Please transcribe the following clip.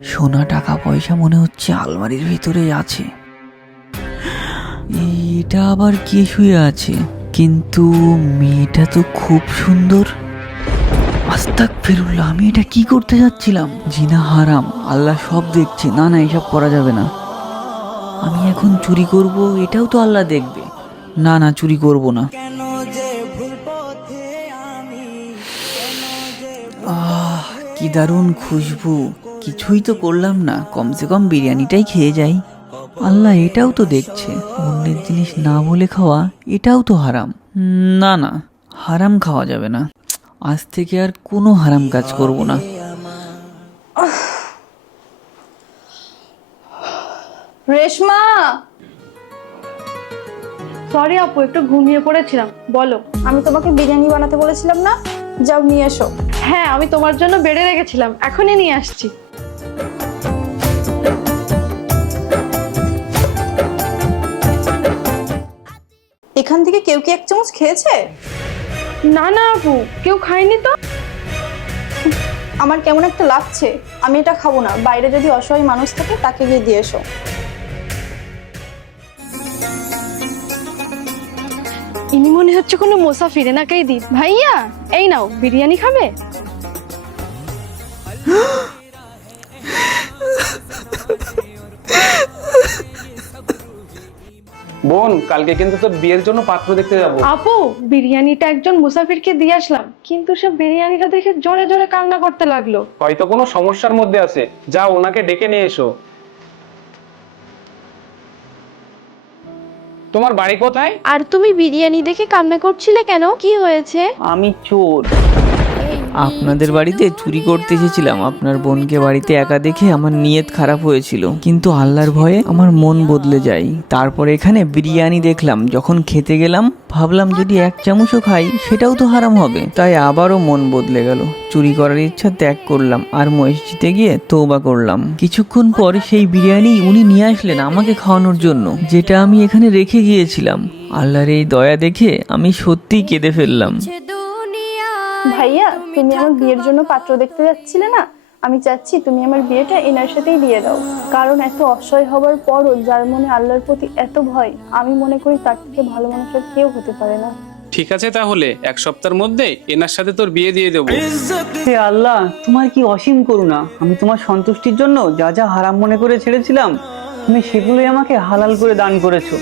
সোনা টাকা পয়সা মনে হচ্ছে আলমারির ভিতরে আছে। এটা আবার কে শুয়ে আছে? কিন্তু মেয়েটা তো খুব সুন্দর। আস্তাগফিরুল্লাহ, আমি এটা কি করতে যাচ্ছিলাম? জিনা হারাম, আল্লাহ সব দেখছে। না না, এসব করা যাবে না। আমি এখন চুরি করব, এটাও তো আল্লাহ দেখবে। না না, চুরি করব না। আহ, কি দারুণ খুশবু। কিছুই তো করলাম না, কমসে কম বিরিয়ানিটাই খেয়ে যাই। আল্লাহ এটাও তো দেখছে। অন্যের জিনিস না বলে খাওয়া, এটাও তো হারাম। না না, হারাম খাওয়া যাবে না। আজ থেকে আর কোনো হারাম কাজ করব না। রেশমা, সরি আপু, একটু ঘুমিয়ে পড়েছিলাম। বলো। আমি তোমাকে বিরিয়ানি বানাতে বলেছিলাম না? যাও নিয়ে এসো। হ্যাঁ, আমি তোমার জন্য বেড়ে রেখেছিলাম, এখনই নিয়ে আসছি। এখান থেকে কেউ কি এক চামচ খেয়েছে? না না আপু, কেউ খায়নি তো। আমার কেমন একটা লাগছে। আমি এটা খাবো না। বাইরে যদি অসহায় মানুষ থাকে তাকে গিয়ে দিয়ে এসো। ইনি মনে হচ্ছে কোনো মুসাফির, এনাকেই দি। ভাইয়া, এই নাও, বিরিয়ানি খাবে? বোন, কালকে কিন্তু তোর বিয়ের জন্য পাত্র দেখতে যাব। আপু, বিরিয়ানিটা একজন মুসাফিরকে দিয়ে আসলাম, কিন্তু সে বিরিয়ানিটা দেখে জোরে জোরে কান্না করতে লাগলো। হয়তো কোনো সমস্যার মধ্যে আছে, যাও ওনাকে ডেকে নিয়ে এসো। তোমার বাড়ি কোথায়? আর তুমি বিরিয়ানি দেখে কান্না করছিলে কেন? কি হয়েছে? আমি চোর। আপনাদের বাড়িতে চুরি করতে এসেছিলাম। আপনার বোনকে বাড়িতে একা দেখে আমার নিয়ত খারাপ হয়েছিল, কিন্তু আল্লাহর ভয়ে আমার মন বদলে যায়। তারপর এখানে বিরিয়ানি দেখলাম, যখন খেতে গেলাম ভাবলাম যদি এক চামচও খাই সেটাও তো হারাম হবে, তাই আবারও মন বদলে গেল। চুরি করার ইচ্ছা ত্যাগ করলাম আর মসজিদে গিয়ে তওবা করলাম। কিছুক্ষণ পর সেই বিরিয়ানি উনি নিয়ে আসলেন আমাকে খাওয়ানোর জন্য, যেটা আমি এখানে রেখে গিয়েছিলাম। আল্লাহর এই দয়া দেখে আমি সত্যিই কেঁদে ফেললাম। ভাইয়া, তুমি আমার বিয়ের জন্য পাত্র দেখতে যাচ্ছিলে না? আমি চাচ্ছি তুমি আমার বিয়েটা এনার সাথেই দিয়ে দাও। কারণ এত অসহায় হবার পরও যার মনে আল্লাহর প্রতি এত ভয়, আমি মনে করি তার থেকে ভালো মানুষ আর কেউ হতে পারে না। ঠিক আছে, তাহলে এক সপ্তাহের মধ্যে এনার সাথে তোর বিয়ে দিয়ে দেবো। হে আল্লাহ, তোমার কি অসীম করুণা। আমি তোমার সন্তুষ্টির জন্য যা যা হারাম মনে করে ছেড়েছিলাম, তুমি সেগুলোই আমাকে হালাল করে দান করেছো।